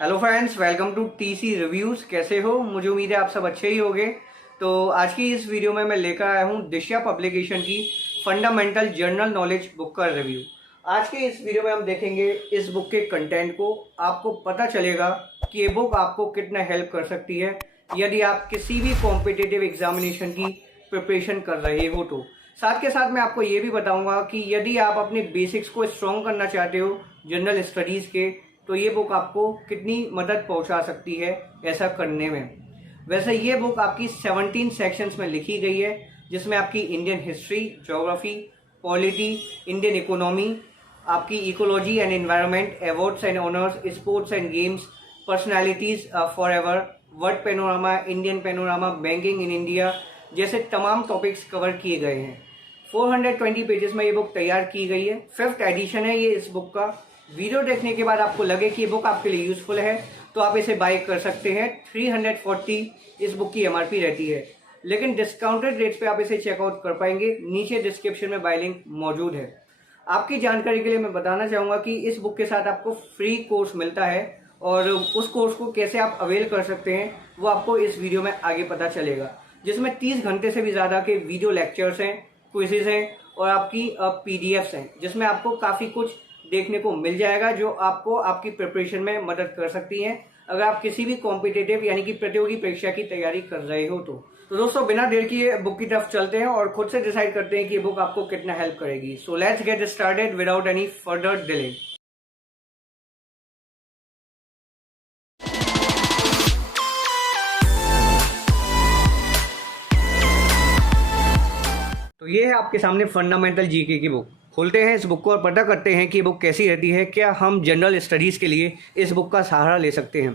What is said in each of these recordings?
Hello friends, welcome to TC reviews. कैसे हो? मुझे उम्मीद है आप सब अच्छे ही होंगे। तो आज की इस वीडियो में मैं लेकर आया हूँ दिशा पब्लिकेशन की फंडामेंटल जनरल नॉलेज बुक का रिव्यू। आज के इस वीडियो में हम देखेंगे इस बुक के कंटेंट को। आपको पता चलेगा कि ये बुक आपको कितना हेल्प कर सकती है यदि आप किसी भी कॉम्पिटिटिव एग्जामिनेशन की प्रिपरेशन कर रहे हो। तो साथ के साथ मैं आपको ये भी बताऊंगा कि यदि आप अपने बेसिक्स को स्ट्रॉन्ग करना चाहते हो जनरल स्टडीज़ के, तो ये बुक आपको कितनी मदद पहुंचा सकती है ऐसा करने में। वैसे ये बुक आपकी 17 सेक्शंस में लिखी गई है, जिसमें आपकी Indian history, geography, polity, Indian economy, आपकी ecology and environment, awards and honours, sports and games, personalities forever, world panorama, Indian panorama, banking in India जैसे तमाम टॉपिक्स कवर किए गए हैं। 420 पेजेस में ये बुक तैयार की गई है। 5th एडिशन है ये इस बुक का। वीडियो देखने के बाद आपको लगे कि ये बुक आपके लिए यूजफुल है तो आप इसे बाय कर सकते हैं। 340 इस बुक की एमआरपी रहती है, लेकिन डिस्काउंटेड रेट्स पे आप इसे चेकआउट कर पाएंगे। नीचे डिस्क्रिप्शन में बाय लिंक मौजूद है। आपकी जानकारी के लिए मैं बताना चाहूँगा कि इस बुक के साथ आपको फ्री कोर्स मिलता है, और उस कोर्स को कैसे आप अवेल कर सकते हैं वो आपको इस वीडियो में आगे पता चलेगा, जिसमें 30 घंटे से भी ज़्यादा के वीडियो लेक्चर्स हैं, क्विजेज हैं और आपकी पीडीएफ्स हैं, जिसमें आपको काफ़ी कुछ देखने को मिल जाएगा जो आपको आपकी प्रिपरेशन में मदद कर सकती हैं अगर आप किसी भी कॉम्पिटिटिव यानी कि प्रतियोगी परीक्षा की तैयारी कर रहे हो। तो दोस्तों, बिना देर किए बुक की तरफ चलते हैं और खुद से डिसाइड करते हैं कि ये बुक आपको कितना हेल्प करेगी। So let's get started without any further delay. तो ये है आपके सामने फंडामेंटल जीके की बुक। खोलते हैं इस बुक को और पता करते हैं कि ये बुक कैसी रहती है, क्या हम जनरल स्टडीज़ के लिए इस बुक का सहारा ले सकते हैं।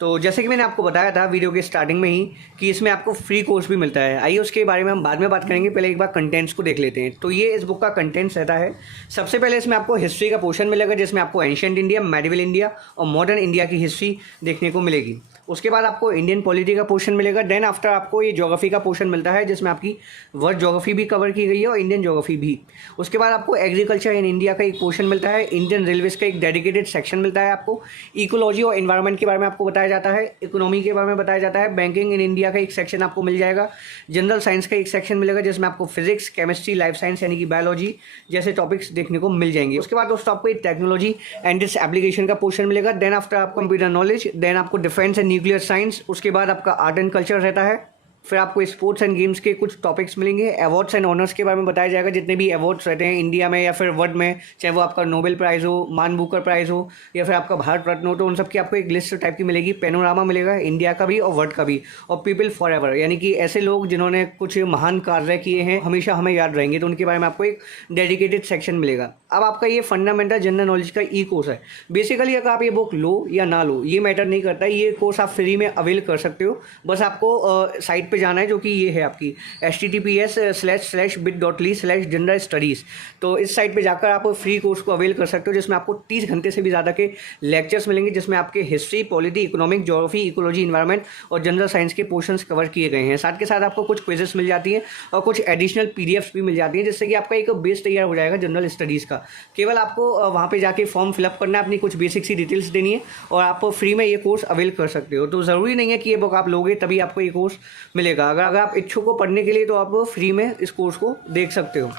तो जैसे कि मैंने आपको बताया था वीडियो के स्टार्टिंग में ही कि इसमें आपको फ्री कोर्स भी मिलता है। आइए उसके बारे में हम बाद में बात करेंगे, पहले एक बार कंटेंट्स को देख लेते हैं। तो ये इस बुक का कंटेंट्स रहता है। सबसे पहले इसमें आपको हिस्ट्री का पोर्शन मिलेगा, जिसमें आपको एंशिएंट इंडिया, मेडिवल इंडिया और मॉडर्न इंडिया की हिस्ट्री देखने को मिलेगी। उसके बाद आपको इंडियन पॉलिटी का पोर्शन मिलेगा। देन आफ्टर आपको ये ज्योग्राफी का पोर्शन मिलता है, जिसमें आपकी वर्ल्ड ज्योग्राफी भी कवर की गई है और इंडियन ज्योग्राफी भी। उसके बाद आपको एग्रीकल्चर इन इंडिया का एक पोर्शन मिलता है। इंडियन रेलवेज का एक डेडिकेटेड सेक्शन मिलता है आपको। इकोलॉजी और एनवायरनमेंट के बारे में आपको बताया जाता है। इकोनॉमी के बारे में बताया जाता है। बैंकिंग इन इंडिया का एक सेक्शन आपको मिल जाएगा। जनरल साइंस का एक सेक्शन मिलेगा, जिसमें आपको फिजिक्स, केमिस्ट्री, लाइफ साइंस यानी कि बायोलॉजी जैसे टॉपिक्स देखने को मिल जाएंगे। उसके बाद दोस्तों आपको एक टेक्नोलॉजी एंड इट्स एप्लीकेशन का पोर्शन मिलेगा। देन आफ्टर आपको कंप्यूटर नॉलेज, देन आपको डिफेंस एंड न्यूक्लियर साइंस, उसके बाद आपका आर्ट एंड कल्चर रहता है। फिर आपको स्पोर्ट्स एंड गेम्स के कुछ टॉपिक्स मिलेंगे। अवार्ड्स एंड ऑनर्स के बारे में बताया जाएगा, जितने भी अवार्ड्स रहते हैं इंडिया में या फिर वर्ल्ड में, चाहे वो आपका नोबेल प्राइज़ हो, मान बुकर प्राइज़ हो या फिर आपका भारत रत्न हो, तो उन सब की आपको एक लिस्ट टाइप की मिलेगी। पेनोरामा मिलेगा इंडिया का भी और वर्ल्ड का भी। और पीपल फॉर एवर यानी कि ऐसे लोग जिन्होंने कुछ महान कार्य किए हैं, हमेशा हमें याद रहेंगे, तो उनके बारे में आपको एक डेडिकेटेड सेक्शन मिलेगा। अब आपका ये फंडामेंटल जनरल नॉलेज का ई कोर्स है। बेसिकली अगर आप ये बुक लो या ना लो ये मैटर नहीं करता है, ये कोर्स आप फ्री में अवेल कर सकते हो। बस आपको साइट पे जाना है, जो कि ये है आपकी https://bit.ly/general studies। तो इस साइट पे जाकर आप फ्री कोर्स को अवेल कर सकते हो, जिसमें आपको 30 घंटे से भी ज़्यादा के लेक्चर्स मिलेंगे, जिसमें आपके history, polity, economic, geography, ecology, environment और जनरल साइंस के पोर्शंस कवर किए गए हैं। साथ के साथ आपको कुछ क्विजेस मिल जाती हैं और कुछ एडिशनल पीडीएफ्स भी मिल जाती हैं, जिससे कि आपका एक बेस तैयार हो जाएगा जनरल स्टडीज़ का। केवल आपको वहाँ पे जाके फॉर्म फिलअप करना है, अपनी कुछ बेसिक सी डिटेल्स देनी है और आप फ्री में ये कोर्स अवेल कर सकते हो। तो ज़रूरी नहीं है कि ये बुक आप लोगे तभी आपको ये कोर्स मिलेगा। अगर आप इच्छुक हो पढ़ने के लिए तो आप फ्री में इस कोर्स को देख सकते हो।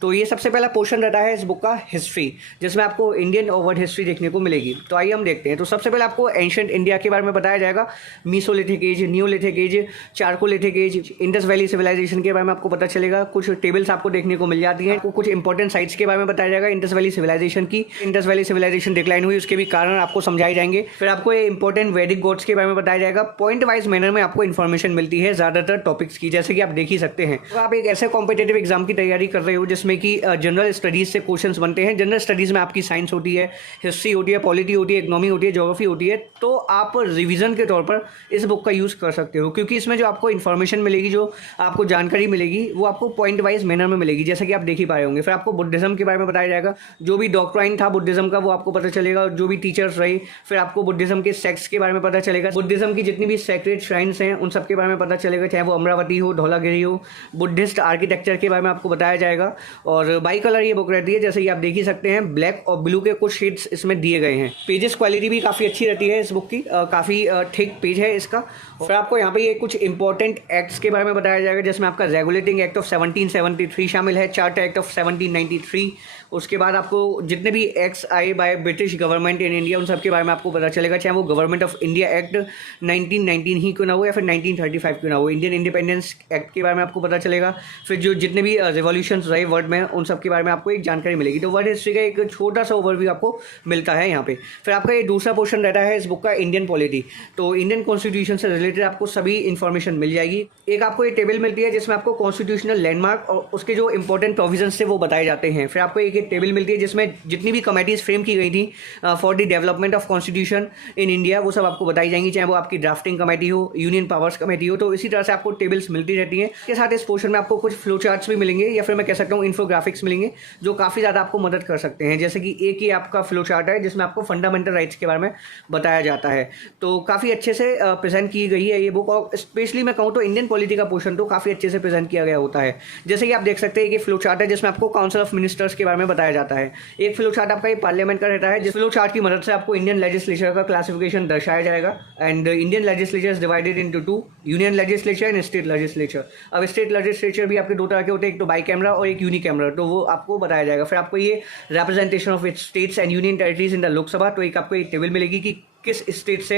तो ये सबसे पहला पोर्शन रहता है इस बुक का हिस्ट्री, जिसमें आपको इंडियन और वर्ल्ड हिस्ट्री देखने को मिलेगी। तो आइए हम देखते हैं। तो सबसे पहले आपको एंशिएंट इंडिया के बारे में बताया जाएगा। Mesolithic age, neolithic age, chalcolithic age, Indus valley civilization के बारे में आपको पता चलेगा। कुछ टेबल्स आपको देखने को मिल जाती हैं। कुछ इंपॉर्टेंट साइट्स के बारे में बताया जाएगा इंडस वैली सिविलाइजेशन की। इंडस वैली सिविलाइजेशन डिक्लाइन हुई, उसके भी कारण आपको समझाए जाएंगे। फिर आपको ये इंपॉर्टेंट वैदिक गॉड्स के बारे में बताया जाएगा। पॉइंट वाइज मैनर में आपको इन्फॉर्मेशन मिलती है ज़्यादातर टॉपिक्स की, जैसे कि आप देख ही सकते हैं। तो आप एक ऐसे कॉम्पिटेटिव एग्जाम की तैयारी कर रहे हो जिसमें कि जनरल स्टडीज से क्वेश्चंस बनते हैं। जनरल स्टडीज में आपकी साइंस होती है, हिस्ट्री होती है, पॉलिटी होती है, इकोनॉमी होती है, ज्योग्राफी होती है। तो आप रिवीजन के तौर पर इस बुक का यूज़ कर सकते हो, क्योंकि इसमें जो आपको इन्फॉर्मेशन मिलेगी, जो आपको जानकारी मिलेगी, वो आपको पॉइंट वाइज मैनर में मिलेगी, जैसे कि आप देख ही पाए होंगे। फिर आपको बुद्धिज्म के बारे में बताया जाएगा। जो भी डॉक्ट्राइन था बुद्धिज्म का वो आपको पता चलेगा, जो भी टीचर्स रहे। फिर आपको बुद्धिज्म के सेक्ट्स के बारे में पता चलेगा। बुद्धिज्म की जितनी भी सेक्रेड श्राइन्स हैं उन सब के बारे में पता चलेगा, चाहे वो अमरावती हो, धौलागिरी हो। बुद्धिस्ट आर्किटेक्चर के बारे में आपको बताया जाएगा। और बाई कलर ये बुक रहती है, जैसे कि आप देख ही सकते हैं ब्लैक और ब्लू के कुछ शेड्स इसमें दिए गए हैं। पेजेस क्वालिटी भी काफ़ी अच्छी रहती है इस बुक की, काफ़ी थिक पेज है इसका। फिर आपको यहाँ पे ये कुछ इंपॉर्टेंट एक्ट्स के बारे में बताया जाएगा, जिसमें आपका रेगुलेटिंग एक्ट ऑफ 1773 शामिल है, चार्टर एक्ट ऑफ 1793। उसके बाद आपको जितने भी एक्ट्स आए by British government in India उन सब के बारे में आपको पता चलेगा, चाहे वो गवर्नमेंट ऑफ इंडिया एक्ट 1919 ही क्यों ना हो या फिर 1935 क्यों ना हो। इंडियन इंडिपेंडेंस एक्ट के बारे में आपको पता चलेगा। फिर जो जितने भी रिवॉल्यूशन रहे वर्ल्ड में उन सब के बारे में आपको एक जानकारी मिलेगी। तो वर्ल्ड हिस्ट्री का एक छोटा सा ओवरव्यू आपको मिलता है यहाँ पे। फिर आपका ये दूसरा पोर्शन रहता है इस बुक का, इंडियन पॉलिटी। तो इंडियन कॉन्स्टिट्यूशन से रिलेटेड आपको सभी इन्फॉर्मेशन मिल जाएगी। एक आपको ये टेबल मिलती है जिसमें आपको कॉन्स्टिट्यूशनल लैंडमार्क और उसके जो इंपॉर्टेंट प्रोविजंस थे वो बताए जाते हैं। फिर आपको एक टेबल मिलती है जिसमें जितनी भी कमेटीज फ्रेम की गई थी for the development of constitution in India वो सब आपको बताई जाएंगी, चाहे वो आपकी ड्राफ्टिंग कमेटी हो, यूनियन पावर्स कमेटी हो। तो इसी तरह से आपको टेबल्स मिलती रहती हैं। इसके साथ इस पोर्शन में आपको कुछ फ्लो चार्ट्स भी मिलेंगे या फिर मैं कह सकता हूँ इन्फोग्राफिक्स मिलेंगे, जो काफ़ी ज़्यादा आपको मदद कर सकते हैं। जैसे कि एक ही आपका फ्लो चार्ट है जिसमें आपको फंडामेंटल राइट्स के बारे में बताया जाता है। तो काफ़ी अच्छे से प्रेजेंट की गई है ये बुक, और स्पेशली मैं कहूँ तो इंडियन पॉलिटी का पोर्शन तो काफ़ी अच्छे से प्रेजेंट किया गया होता है। जैसे कि आप देख सकते हैं कि फ्लो चार्ट है जिसमें आपको काउंसिल ऑफ मिनिस्टर्स के बारे में बताया जाता है। एक फ्लो चार्ट आपका ये पार्लियामेंट का रहता है, जिस फ्लो चार्ट की मदद से आपको इंडियन लेजिस्लेचर का क्लासिफिकेशन दर्शाया जाएगा। And Indian legislature is divided into two, union legislature and state legislature. अब स्टेट लेजिस्लेचर भी आपके दो तरह के होते हैं, एक तो बाई कैमरा और एक यूनी कैमरा, तो वो आपको बताया जाएगा। फिर आपको ये representation of its states and union territories in the Lok Sabha, तो एक आपको एक टेबल मिलेगी कि किस स्टेट से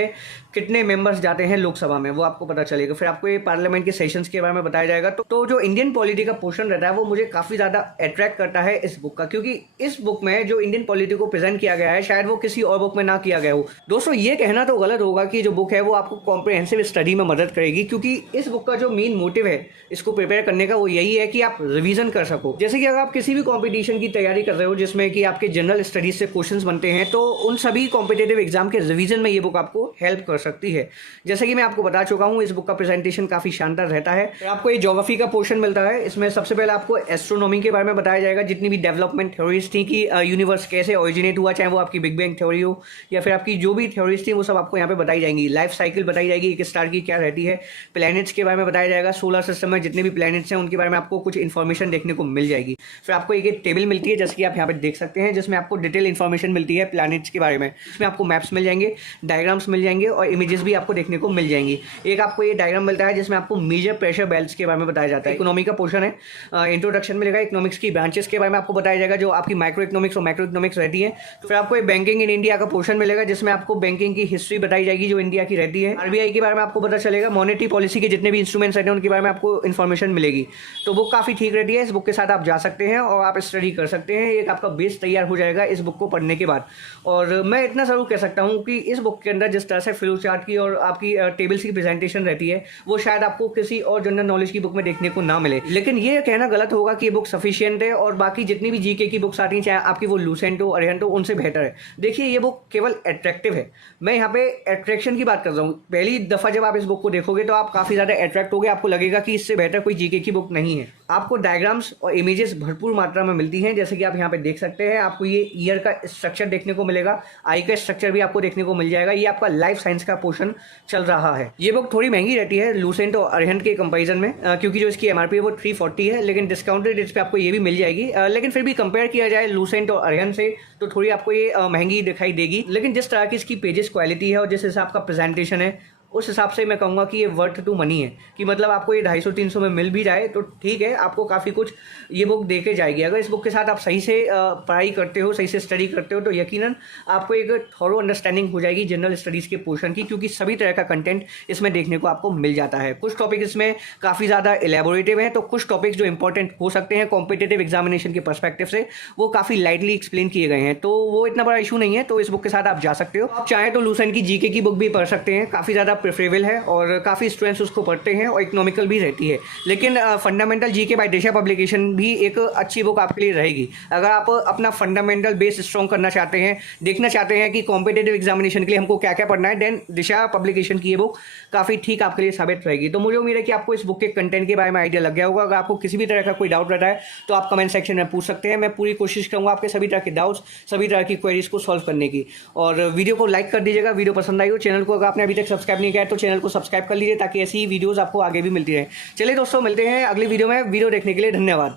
कितने मेंबर्स जाते हैं लोकसभा में, वो आपको पता चलेगा। फिर आपको ये पार्लियामेंट के सेशंस के बारे में बताया जाएगा। तो जो इंडियन पॉलिटी का पोर्शन रहता है वो मुझे काफ़ी ज़्यादा अट्रैक्ट करता है इस बुक का, क्योंकि इस बुक में जो इंडियन पॉलिटी को प्रेजेंट किया गया है शायद वो किसी और बुक में ना किया गया हो। दोस्तों ये कहना तो गलत होगा कि जो बुक है वो आपको कॉम्प्रिहेंसिव स्टडी में मदद करेगी, क्योंकि इस बुक का जो मेन मोटिव है इसको प्रिपेयर करने का वो यही है कि आप रिवीजन कर सको। जैसे कि अगर आप किसी भी कॉम्पिटिशन की तैयारी कर रहे हो जिसमें कि आपके जनरल स्टडीज से क्वेश्चंस बनते हैं, तो उन सभी कॉम्पिटेटिव एग्जाम के रिवीजन में ये बुक आपको हेल्प कर सकती है। जैसे कि मैं आपको बता चुका हूं इस बुक का प्रेजेंटेशन काफी शानदार रहता है। तो आपको ये ज्योग्राफी का पोर्शन मिलता है, इसमें सबसे पहले आपको एस्ट्रोनॉमी के बारे में बताया जाएगा, जितनी भी डेवलपमेंट थ्योरीज थी कि यूनिवर्स कैसे ओरिजिनेट हुआ, चाहे वो आपकी बिग बैंग थ्योरी हो या फिर आपकी जो भी थ्योरीज थी वो सब आपको यहाँ पे बताई जाएंगी। लाइफ साइकिल बताई जाएगी एक स्टार की क्या रहती है, प्लैनेट्स के बारे में बताया जाएगा, सोलर सिस्टम में जितने भी प्लैनेट्स हैं उनके बारे में आपको कुछ इन्फॉर्मेशन देखने को मिल जाएगी। फिर आपको एक टेबल मिलती है जैसे कि आप यहाँ पे देख सकते हैं, जिसमें आपको डिटेल इन्फॉर्मेशन मिलती है प्लैनेट्स के बारे में। इसमें आपको मैप्स मिल जाएंगे, डायग्राम्स मिल जाएंगे और इमेजेस भी आपको देखने को मिल जाएंगी। एक आपको ये डायग्राम मिलता है जिसमें आपको मेजर प्रेशर बेल्ट्स के बारे में बताया जाता है। इकोनॉमी का पोर्शन है, इंट्रोडक्शन मिलेगा, इकोनॉमिक्स की ब्रांचेस के बारे में आपको बताया जाएगा जो आपकी माइक्रो इकोनॉमिक्स और मैक्रो इकोनॉमिक्स रहती है। तो फिर आपको बैंकिंग इन इंडिया का पोर्शन मिलेगा जिसमें आपको बैंकिंग की हिस्ट्री बताई जाएगी जो इंडिया की रहती है। आरबीआई के बारे में आपको पता चलेगा, मॉनेटरी पॉलिसी के जितने भी इंस्ट्रूमेंट्स रहते हैं उनके बारे में आपको इन्फॉर्मेशन मिलेगी। तो बुक काफ़ी ठीक रहती है, इस बुक के साथ आप जा सकते हैं और आप स्टडी कर सकते हैं। एक आपका बेस तैयार हो जाएगा इस बुक को पढ़ने के बाद। और मैं इतना जरूर कह सकता हूँ कि इस बुक के अंदर जिस तरह से फ्लो चार्ट की और आपकी टेबल्स की प्रेजेंटेशन रहती है वो शायद आपको किसी और जनरल नॉलेज की बुक में देखने को ना मिले। लेकिन ये कहना गलत होगा कि ये बुक सफिशिएंट है और बाकी जितनी भी जीके की बुक्स आती हैं चाहे आपकी वो लूसेंट हो, अरिहंट हो, उनसे बेहतर है। देखिए ये बुक केवल अट्रैक्टिव है, मैं यहाँ पे अट्रैक्शन की बात कर रहा हूँ। पहली दफा जब आप इस बुक को देखोगे तो आप काफी ज्यादा अट्रैक्ट होगे, आपको लगेगा कि इससे बेहतर कोई जीके की बुक नहीं है। आपको डायग्राम्स और इमेजेस भरपूर मात्रा में मिलती हैं, जैसे कि आप यहाँ पे देख सकते हैं। आपको ये ईयर का स्ट्रक्चर देखने को मिलेगा, आई का स्ट्रक्चर भी आपको देखने को मिल जाएगा। ये आपका लाइफ साइंस का पोर्शन चल रहा है। ये बुक थोड़ी महंगी रहती है लूसेंट और अरिहंट के कंपैरिजन में, क्योंकि जो इसकी एमआरपी है वो 340 है, लेकिन डिस्काउंटेड रेट्स पे आपको ये भी मिल जाएगी। लेकिन फिर भी कंपेयर किया जाए लूसेंट और अरिहंट से तो थोड़ी आपको ये महंगी दिखाई देगी। लेकिन जिस तरह की इसकी पेजेस क्वालिटी है और जिस हिसाब का प्रेजेंटेशन है उस हिसाब से मैं कहूँगा कि ये वर्थ टू मनी है, कि मतलब आपको ये 250-300 में मिल भी जाए तो ठीक है, आपको काफ़ी कुछ ये बुक दे के जाएगी। अगर इस बुक के साथ आप सही से पढ़ाई करते हो, सही से स्टडी करते हो तो यकीनन आपको एक थॉरो अंडरस्टैंडिंग हो जाएगी जनरल स्टडीज़ के पोर्शन की, क्योंकि सभी तरह का कंटेंट इसमें देखने को आपको मिल जाता है। कुछ टॉपिक इसमें काफ़ी ज़्यादा एलेबोरेटिव हैं, तो कुछ टॉपिक्स जो इंपॉर्टेंट हो सकते हैं कॉम्पिटेटिव एग्जामिनेशन के पर्सपेक्टिव से वो काफ़ी लाइटली एक्सप्लेन किए गए हैं, तो वो इतना बड़ा इशू नहीं है। तो इस बुक के साथ आप जा सकते हो। आप चाहें तो लूसेंट की जीके की बुक भी पढ़ सकते हैं, काफ़ी ज़्यादा प्रेफरेबल है और काफ़ी स्टूडेंट्स उसको पढ़ते हैं और इकोनॉमिकल भी रहती है। लेकिन fundamental GK by Disha publication भी एक अच्छी बुक आपके लिए रहेगी। अगर आप अपना फंडामेंटल बेस स्ट्रॉन्ग करना चाहते हैं, देखना चाहते हैं कि कॉम्पिटेटिव एग्जामिनेशन के लिए हमको क्या क्या पढ़ना है, देन दिशा पब्लिकेशन की ये बुक काफ़ी ठीक आपके लिए साबित रहेगी। तो मुझे उम्मीद है कि आपको इस बुक के कंटेंट के बारे में आइडिया लग गया होगा। अगर आपको किसी भी तरह का कोई डाउट रहता है तो आप कमेंट सेक्शन में पूछ सकते हैं, मैं पूरी कोशिश करूँगा आपके सभी तरह के डाउट्स, सभी तरह की क्वेरीज को सॉल्व करने की। और वीडियो को लाइक कर दीजिएगा, वीडियो पसंद आई हो। चैनल को अगर आपने अभी तक सब्सक्राइब नहीं किया है तो चैनल को सब्सक्राइब कर लीजिए ताकि ऐसी वीडियोस आपको आगे भी मिलती रहे। चलिए दोस्तों, मिलते हैं अगली वीडियो में। वीडियो देखने के लिए धन्यवाद।